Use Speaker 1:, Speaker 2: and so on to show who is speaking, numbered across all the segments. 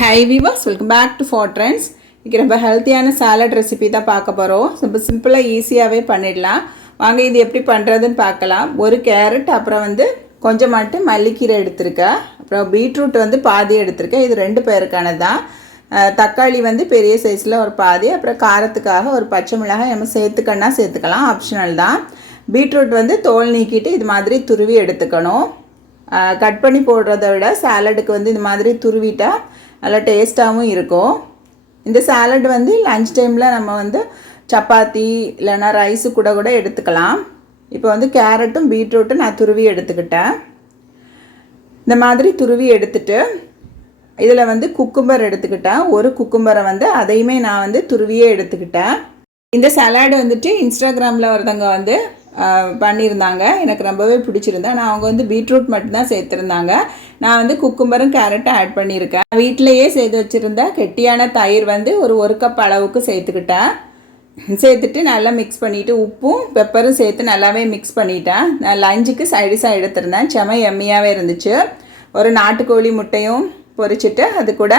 Speaker 1: High Vilas welcome back to four trends இன்றைக்கி ரொம்ப ஹெல்த்தியான சாலட் ரெசிபி தான் பார்க்க போகிறோம் ரொம்ப சிம்பிளாக ஈஸியாகவே பண்ணிடலாம். வாங்க இது எப்படி பண்ணுறதுன்னு பார்க்கலாம். ஒரு கேரட் அப்புறம் வந்து கொஞ்சமாட்டு மல்லிக்கீரை எடுத்திருக்கேன். அப்புறம் பீட்ரூட் வந்து பாதி எடுத்திருக்கேன். இது ரெண்டு பேருக்கானது தான். தக்காளி வந்து பெரிய சைஸில் ஒரு பாதி. அப்புறம் காரத்துக்காக ஒரு பச்சை மிளகாய் நம்ம சேர்த்துக்கன்னா சேர்த்துக்கலாம். ஆப்ஷனல் தான். பீட்ரூட் வந்து தோல் நீக்கிட்டு இது மாதிரி துருவி எடுத்துக்கணும். கட் பண்ணி போடுறத விட சாலடுக்கு வந்து இந்த மாதிரி துருவிட்டால் நல்லா டேஸ்ட்டாகவும் இருக்கும். இந்த சாலட் வந்து லஞ்ச் டைமில் நம்ம வந்து சப்பாத்தி இல்லைன்னா ரைஸு கூட கூட எடுத்துக்கலாம். இப்போ வந்து கேரட்டும் பீட்ரூட்டும் நான் துருவி எடுத்துக்கிட்டேன். இந்த மாதிரி துருவி எடுத்துட்டு இதில் வந்து குக்கும்பர் எடுத்துக்கிட்டேன். ஒரு குக்கும்பரை வந்து அதையுமே நான் வந்து துருவியே எடுத்துக்கிட்டேன். இந்த சலாடு வந்துட்டு இன்ஸ்டாகிராமில் ஒருத்தவங்க வந்து பண்ணியிருந்தாங்க. எனக்கு ரொம்பவே பிடிச்சிருந்தா நான் அவங்க வந்து பீட்ரூட் மட்டும்தான் சேர்த்துருந்தாங்க. நான் வந்து குக்கும்பரும் கேரட்டும் ஆட் பண்ணியிருக்கேன். வீட்டிலையே செய்து வச்சுருந்த கெட்டியான தயிர் வந்து ஒரு ஒரு கப் அளவுக்கு சேர்த்துக்கிட்டேன். சேர்த்துட்டு நல்லா மிக்ஸ் பண்ணிவிட்டு உப்பும் பெப்பரும் சேர்த்து நல்லாவே மிக்ஸ் பண்ணிட்டேன். நான் லஞ்சுக்கு சைடிஷாக எடுத்திருந்தேன். செம எம்மியாகவே இருந்துச்சு. ஒரு நாட்டுக்கோழி முட்டையும் பொரிச்சிட்டு அது கூட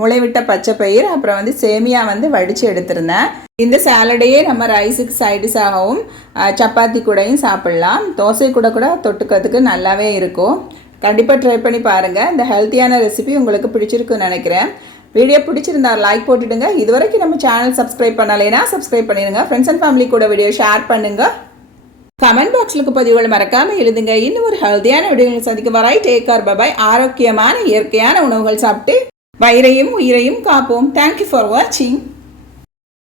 Speaker 1: முளைவிட்ட பச்சை பயிர் அப்புறம் வந்து சேமியா வந்து வடித்து எடுத்திருந்தேன். இந்த சாலடையே நம்ம ரைஸுக்கு சைடிஷாகவும் சப்பாத்தி கூடையும் சாப்பிட்லாம். தோசை கூட கூட தொட்டுக்கிறதுக்கு நல்லாவே இருக்கும். கண்டிப்பாக ட்ரை பண்ணி பாருங்கள் இந்த ஹெல்த்தியான ரெசிபி உங்களுக்கு பிடிச்சிருக்குன்னு நினைக்கிறேன். வீடியோ பிடிச்சிருந்தா லைக் போட்டுடுங்க. இது வரைக்கும் நம்ம சேனல் சப்ஸ்கிரைப் பண்ணலைன்னா சப்ஸ்கிரைப் பண்ணிடுங்க. ஃப்ரெண்ட்ஸ் அண்ட் ஃபேமிலி கூட வீடியோ ஷேர் பண்ணுங்கள் கமெண்ட் பாக்ஸுக்கு பதிவுகள் மறக்காமல் எழுதுங்க. இன்னும் ஒரு ஹெல்த்தியான வீடியோகளை சந்திக்க டேக் கார் பபாய் ஆரோக்கியமான இயற்கையான உணவுகள் சாப்பிட்டு வயிறையும் உயிரையும் காப்போம். தேங்க்யூ ஃபார் வாட்சிங்